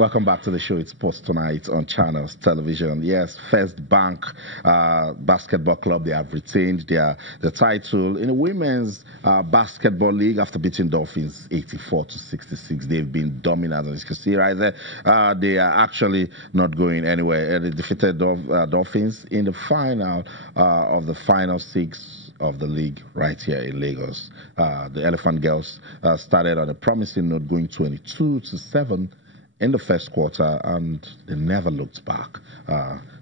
Welcome back to the show. It's Sports Tonight on Channels Television. Yes, First Bank Basketball Club, they have retained the title in the Women's Basketball League after beating Dolphins 84-66. They've been dominant. As you can see right there, they are actually not going anywhere. They defeated Dolphins in the final of the final six of the league right here in Lagos. The Elephant Girls started on a promising note, going 22-7 in the first quarter, and they never looked back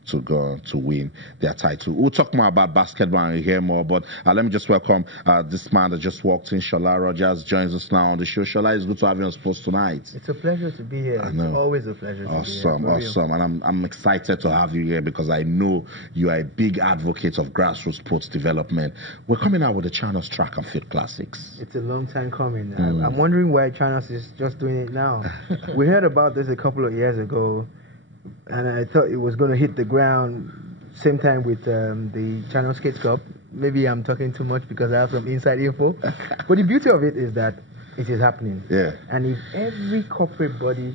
to go to win their title. We'll talk more about basketball and hear more, but let me just welcome this man that just walked in. Shola Rogers joins us now on the show. Shola, it's good to have you on Sports Tonight. It's a pleasure to be here. I know. It's always a pleasure to be here. Awesome. And I'm excited to have you here because I know you are a big advocate of grassroots sports development. We're coming out with the Channels Track and Field Classics. It's a long time coming. I'm wondering why Channels is just doing it now. We heard about this a couple of years ago, and I thought it was going to hit the ground same time with the Channel Skates Cup. Maybe I'm talking too much because I have some inside info. But the beauty of it is that it is happening. Yeah. And if every corporate body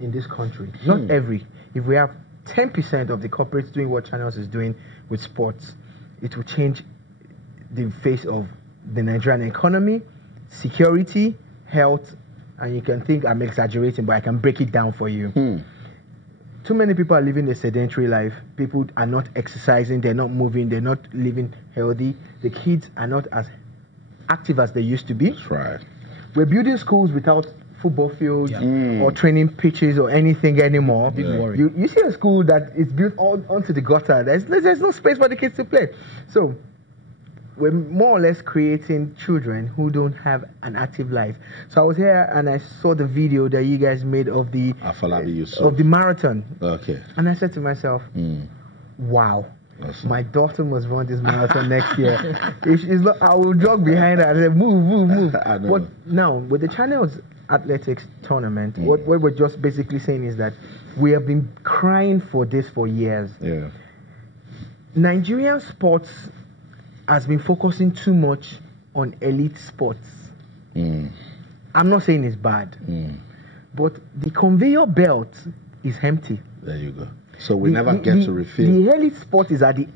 in this country, not every, if we have 10% of the corporates doing what Channels is doing with sports, it will change the face of the Nigerian economy, security, health, and you can think I'm exaggerating, but I can break it down for you. Too many people are living a sedentary life. People are not exercising, they're not moving, they're not living healthy. The kids are not as active as they used to be. That's right. We're building schools without football fields or training pitches or anything anymore. Big worry. You see a school that is built onto the gutter. There's no space for the kids to play. So we're more or less creating children who don't have an active life. So I was here and I saw the video that you guys made of the marathon. Okay. And I said to myself, wow. Awesome. My daughter must run this marathon next year. I will jog behind her and say, move. I know. But now, with the Channels Athletics tournament, what we're just basically saying is that we have been crying for this for years. Yeah. Nigerian sports has been focusing too much on elite sports. I'm not saying it's bad, but the conveyor belt is empty. There you go. So we never get to refill. The elite sport is at the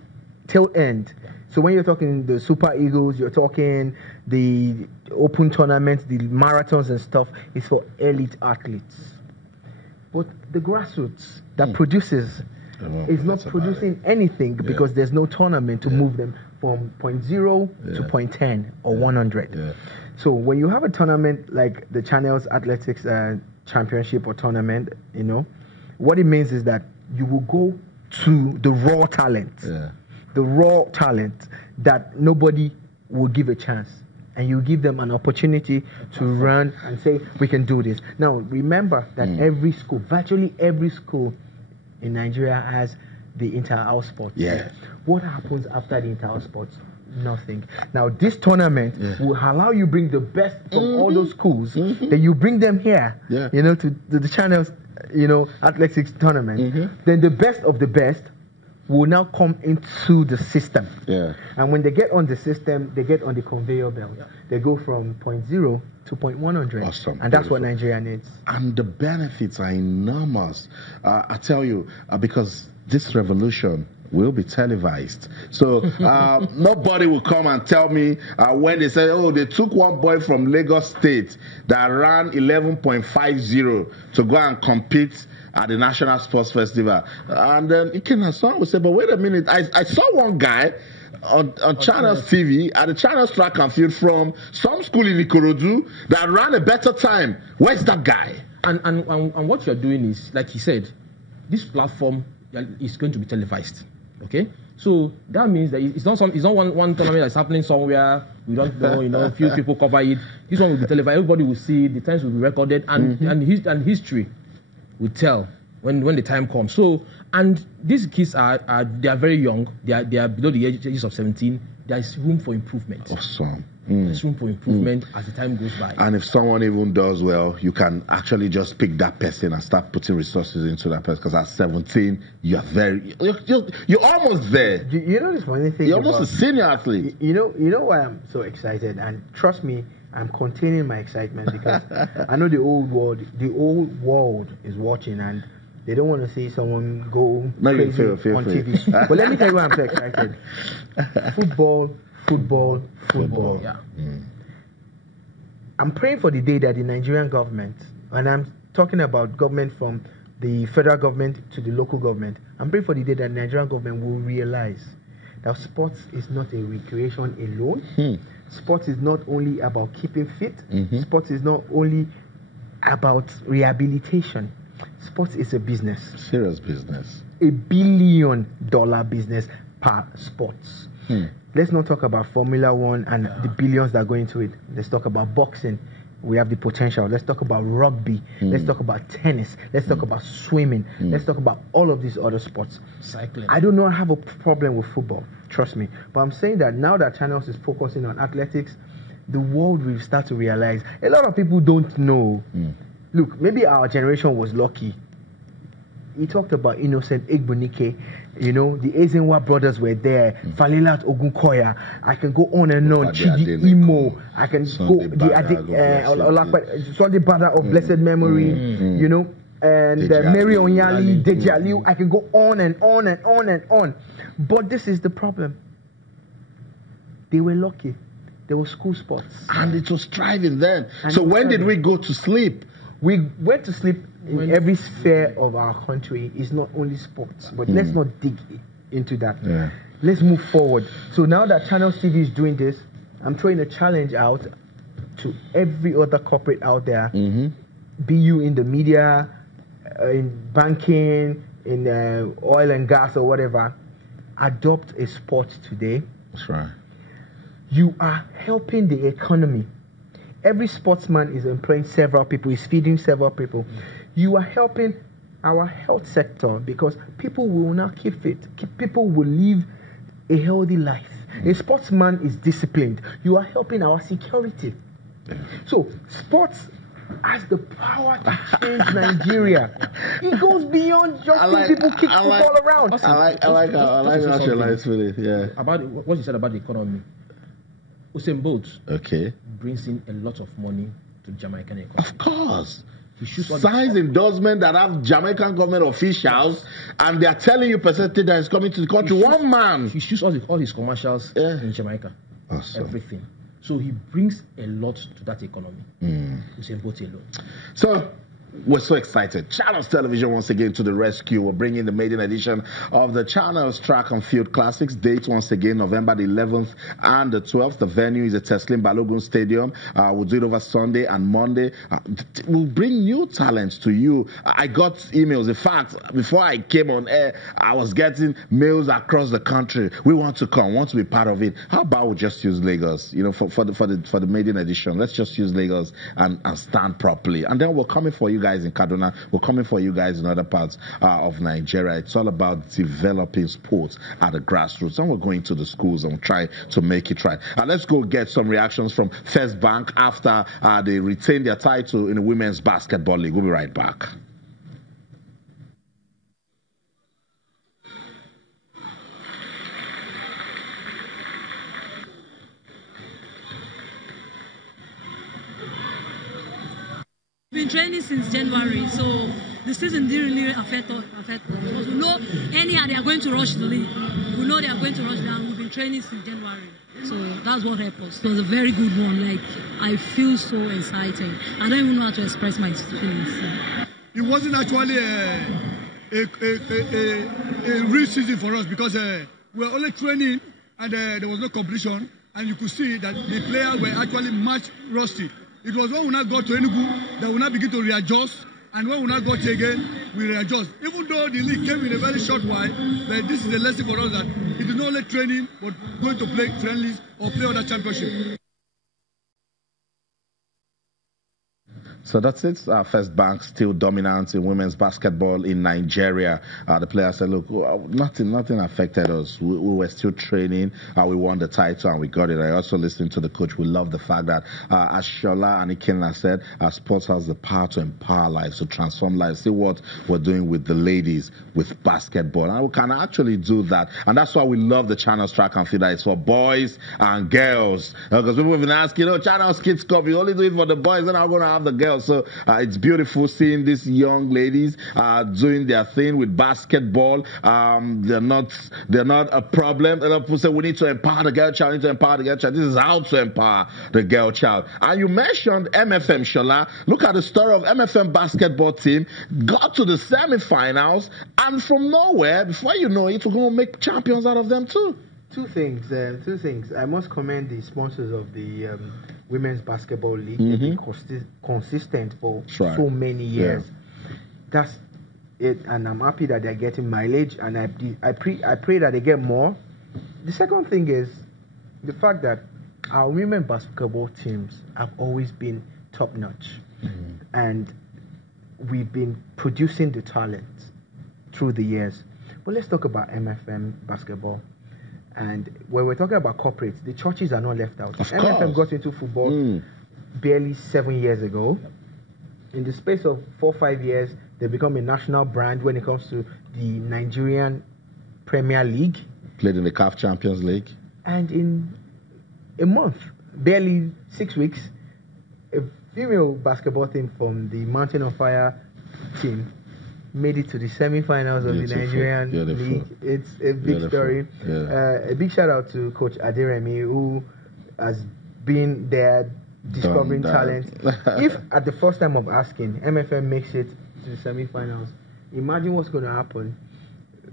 tail end. So when you're talking the Super Eagles, you're talking the open tournaments, the marathons and stuff, it's for elite athletes. But the grassroots that produces is not producing anything because there's no tournament to move them from point 0 to point 10 or 100. Yeah. So when you have a tournament like the Channels Athletics Championship or tournament, you know, what it means is that you will go to the raw talent, the raw talent that nobody will give a chance. And you give them an opportunity to run and say, we can do this. Now, remember that every school, virtually every school in Nigeria has the inter-house sports. Yeah. What happens after the inter-house sports? Nothing. Now, this tournament will allow you bring the best from all those schools, then you bring them here, you know, to the Channels, you know, athletics tournament. Then the best of the best will now come into the system. Yeah. And when they get on the system, they get on the conveyor belt. They go from point 0 to point 100. Awesome. And that's what Nigeria needs. And the benefits are enormous. I tell you, because this revolution will be televised. So nobody will come and tell me when they say, oh, they took one boy from Lagos State that ran 11.50 to go and compete at the National Sports Festival. And then someone will say, but wait a minute, I saw one guy on Channels TV at the Channels Track and Field from some school in Ikorodu that ran a better time. Where's that guy? And what you're doing is, like he said, this platform is going to be televised. Okay, so that means that it's not one tournament that's happening somewhere. We don't know, you know, a few people cover it. This one will be televised. Everybody will see it. The times will be recorded, and history will tell when the time comes. So, and these kids they are very young. They are below the ages of 17. There is room for improvement. Awesome. There's room for improvement as the time goes by. And if someone even does well, you can actually just pick that person and start putting resources into that person. Because at 17, you're almost there. You know this funny thing? You're almost a senior athlete. You know why I'm so excited? And trust me, I'm containing my excitement because I know the old world is watching and they don't want to see someone go crazy on TV. But let me tell you why I'm so excited. Football. Yeah. I'm praying for the day that the Nigerian government, and I'm talking about government from the federal government to the local government, I'm praying for the day that the Nigerian government will realize that sports is not a recreation alone. Sports is not only about keeping fit. Sports is not only about rehabilitation. Sports is a business. Serious business. $1 billion business per sports. Let's not talk about Formula One and the billions that go into it. Let's talk about boxing. We have the potential. Let's talk about rugby. Let's talk about tennis. Let's talk about swimming. Let's talk about all of these other sports. Cycling. I do not have a problem with football. Trust me. But I'm saying that now that Channels is focusing on athletics, the world will start to realize. A lot of people don't know. Look, maybe our generation was lucky. He talked about Innocent Egbunike. You know, the Ezenwa brothers were there. Falilat Ogunkoya. I can go on and on. Chidi Imo. I can Sunday go. Sunday Bada of blessed memory. You know, and Mary Onyali, Deji Aliu. I can go on and on and on and on. But this is the problem. They were lucky. There were school sports. And it was thriving then. So when did we go to sleep? We went to sleep in every sphere of our country. It's not only sports, but let's not dig into that. Let's move forward. So now that Channels TV is doing this, I'm throwing a challenge out to every other corporate out there. Be you in the media, in banking, in oil and gas or whatever, adopt a sport today. That's right. You are helping the economy. Every sportsman is employing several people, is feeding several people. You are helping our health sector because people will now keep fit. People will live a healthy life. A sportsman is disciplined. You are helping our security. So sports has the power to change Nigeria. It goes beyond just people kick football around. I like how your life feeling. Yeah. About what you said about the economy. Usain Bolt brings in a lot of money to Jamaican economy. Of course. He signs endorsement that have Jamaican government officials and they are telling you percentage that is coming to the country. One man. He shoots all his commercials in Jamaica. Awesome. Everything. So he brings a lot to that economy. Usain Bolt alone. So we're so excited. Channels Television once again to the rescue. We're bringing the maiden edition of the Channels Track and Field Classics. Date once again November the 11th and the 12th. The venue is at Teslim Balogun Stadium. We'll do it over Sunday and Monday. We'll bring new talents to you. I got emails. In fact, before I came on air, I was getting mails across the country. We want to come, want to be part of it. How about we just use Lagos? You know, for the maiden edition, let's just use Lagos and stand properly. And then we're coming for you guys in Kaduna. We're coming for you guys in other parts of Nigeria. It's all about developing sports at the grassroots. And we're going to the schools and try to make it right. Let's go get some reactions from First Bank after they retained their title in the Women's Basketball League. We'll be right back. Been training since January, so the season didn't really affect us because we know anyhow they are going to rush the league. We know they are going to rush down. We've been training since January, so that's what helped us. It was a very good one. Like, I feel so excited. I don't even know how to express my feelings. It wasn't actually a real season for us because we were only training and there was no competition, and you could see that the players were actually much rusty. It was when we now got to Enugu that we now begin to readjust, and when we now got here again, we readjust. Even though the league came in a very short while, but this is a lesson for us that it is not only training, but going to play friendlies or play other championship. So that's it. First Bank still dominant in women's basketball in Nigeria. The players said, look, nothing affected us. We were still training. We won the title and we got it. I also listened to the coach. We love the fact that, as Shola and Ikenna said, sports has the power to empower lives, to transform lives. See what we're doing with the ladies with basketball. And we can actually do that. And that's why we love the Channels Track and Field. It's for boys and girls. Because people have been asking, Channels Kids Cup, you only do it for the boys, then I'm going to have the girls. So it's beautiful seeing these young ladies doing their thing with basketball. They're not a problem. A lot of people say we need to empower the girl child. This is how to empower the girl child. And you mentioned MFM, Shola. Look at the story of MFM basketball team. Got to the semi-finals, and from nowhere, before you know it, we're going to make champions out of them too. Two things. I must commend the sponsors of the Women's Basketball League. They've been consistent for so many years. Yeah. That's it, and I'm happy that they're getting mileage, and I pray that they get more. The second thing is the fact that our women basketball teams have always been top-notch, and we've been producing the talent through the years. But let's talk about MFM basketball. And when we're talking about corporates, the churches are not left out. MFM got into football barely 7 years ago. In the space of 4 or 5 years, they become a national brand when it comes to the Nigerian Premier League. Played in the CAF Champions League. And in a month, barely 6 weeks, a female basketball team from the Mountain of Fire team made it to the semi-finals of the Nigerian League. It's a big story. Yeah. A big shout out to Coach Aderemi, who has been there discovering talent. If at the first time of asking, MFM makes it to the semi-finals, imagine what's going to happen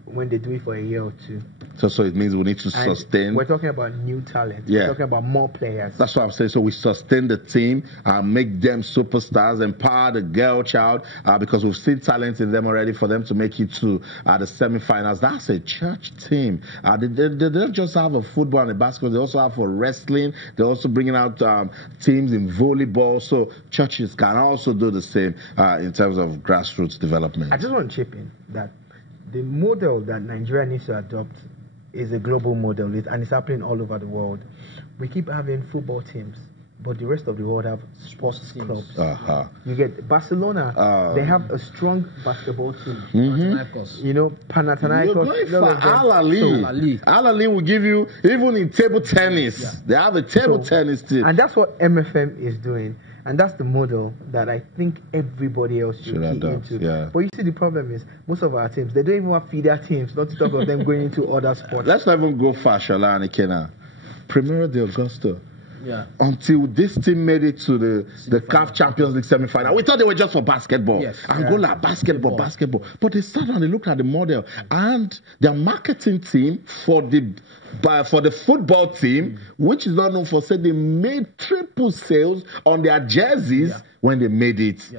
when they do it for a year or two. So it means we need to sustain. We're talking about new talent. Yeah. We're talking about more players. That's what I'm saying. So we sustain the team, make them superstars, empower the girl child, because we've seen talent in them already for them to make it to the semi-finals. That's a church team. They don't just have a football and a basketball. They also have for wrestling. They're also bringing out teams in volleyball. So churches can also do the same in terms of grassroots development. I just want to chip in that the model that Nigeria needs to adopt is a global model, and it's happening all over the world. We keep having football teams, but the rest of the world have sports clubs. You get Barcelona, they have a strong basketball team. Panathinaikos. You're going for Al-Ali. Al-Ali will give you, even in table tennis, they have a table tennis team. And that's what MFM is doing. And that's the model that I think everybody else should key into. Yeah. But you see, the problem is most of our teams, they don't even have feeder teams, not to talk about them going into other sports. Let's not even go far, Shola and Ikenna. Primero de Agosto. Yeah. Until this team made it to the CAF Champions League semi-final, we thought they were just for basketball. Yes. Angola, basketball. But they sat and they looked at the model, and their marketing team for the football team, which is not known for, said they made triple sales on their jerseys when they made it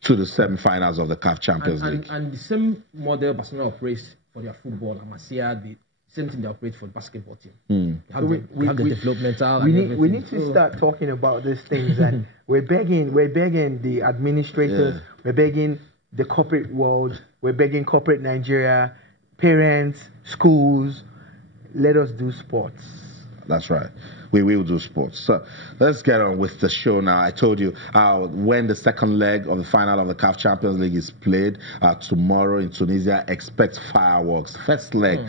to the semi-finals of the CAF Champions League. And the same model Barcelona operates for their football, Amasia, same thing they operate for the basketball team. We have the developmental. We need to start talking about these things, and we're begging the administrators, we're begging the corporate world, we're begging corporate Nigeria, parents, schools, let us do sports. That's right. We will do sports. So let's get on with the show now. I told you when the second leg of the final of the CAF Champions League is played tomorrow in Tunisia, expect fireworks. First leg,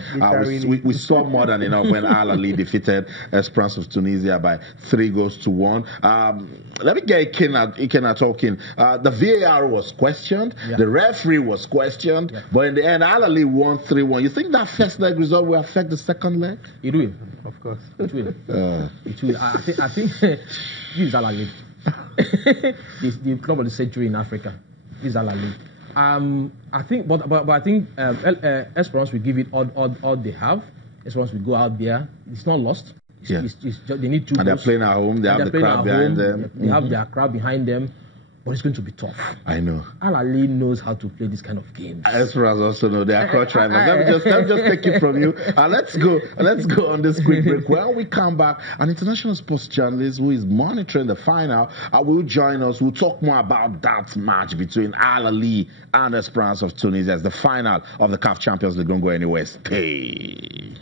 we saw more than enough when Al-Ali defeated Esperance of Tunisia by 3-1. Let me get Ikenna talking. The VAR was questioned. Yeah. The referee was questioned. Yeah. But in the end, Al-Ali won 3-1. You think that first leg result will affect the second leg? It will. Of course. It will. It will. I think this is Al-Ali. the club of the century in Africa. This is Al-Ali. I think, but I think Esperance will give it all they have. Esperance will go out there. It's not lost. It's just, they need 2 goals. And they're playing at home. They have the crowd behind them. They have their crowd behind them. but it's going to be tough. I know. Al Ahly knows how to play this kind of games. Esperance also know they are coach right now. Let me just take it from you. Let's go on this quick break. When we come back, an international sports journalist who is monitoring the final will join us. We'll talk more about that match between Al Ahly and Esperance of Tunisia as the final of the CAF Champions League. Don't go anywhere. Stay.